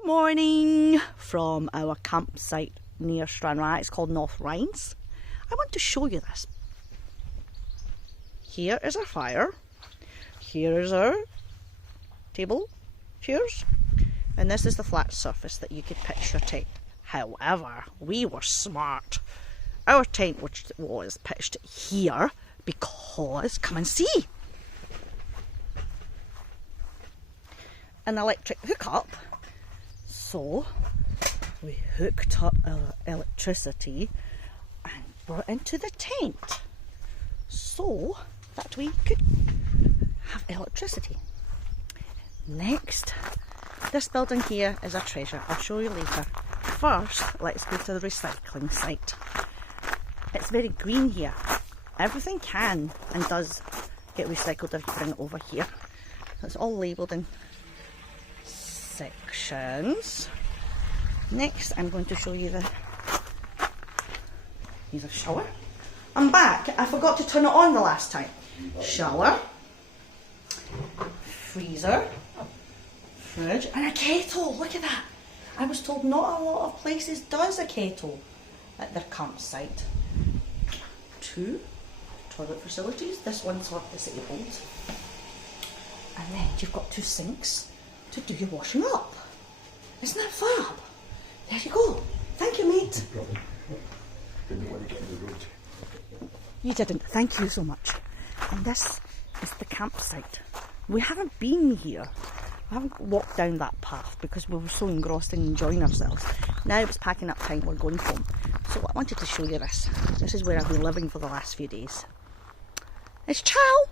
Good morning from our campsite near Stranraer. It's called North Rhinns. I want to show you this. Here is our fire. Here is our table, chairs, and this is the flat surface that you could pitch your tent. However, we were smart. Our tent was pitched here because, come and see, an electric hookup. So we hooked up our electricity and brought it into the tent so that we could have electricity. Next, this building here is a treasure. I'll show you later. First, let's go to the recycling site. It's very green here. Everything can and does get recycled if you bring it over here. It's all labelled in sections. Next, I'm going to show you here's a shower. I'm back. I forgot to turn it on the last time. Shower, freezer, fridge, and a kettle. Look at that. I was told not a lot of places does a kettle at their campsite. 2 toilet facilities. This one's not disabled. And then you've got 2 sinks to do your washing up. Isn't that fab? There you go. Thank you, mate. No problem. Didn't want to get in the road. You didn't. Thank you so much. And this is the campsite. We haven't been here. We haven't walked down that path because we were so engrossed in enjoying ourselves. Now it's packing up time. We're going home. So I wanted to show you this. This is where I've been living for the last few days. It's ciao.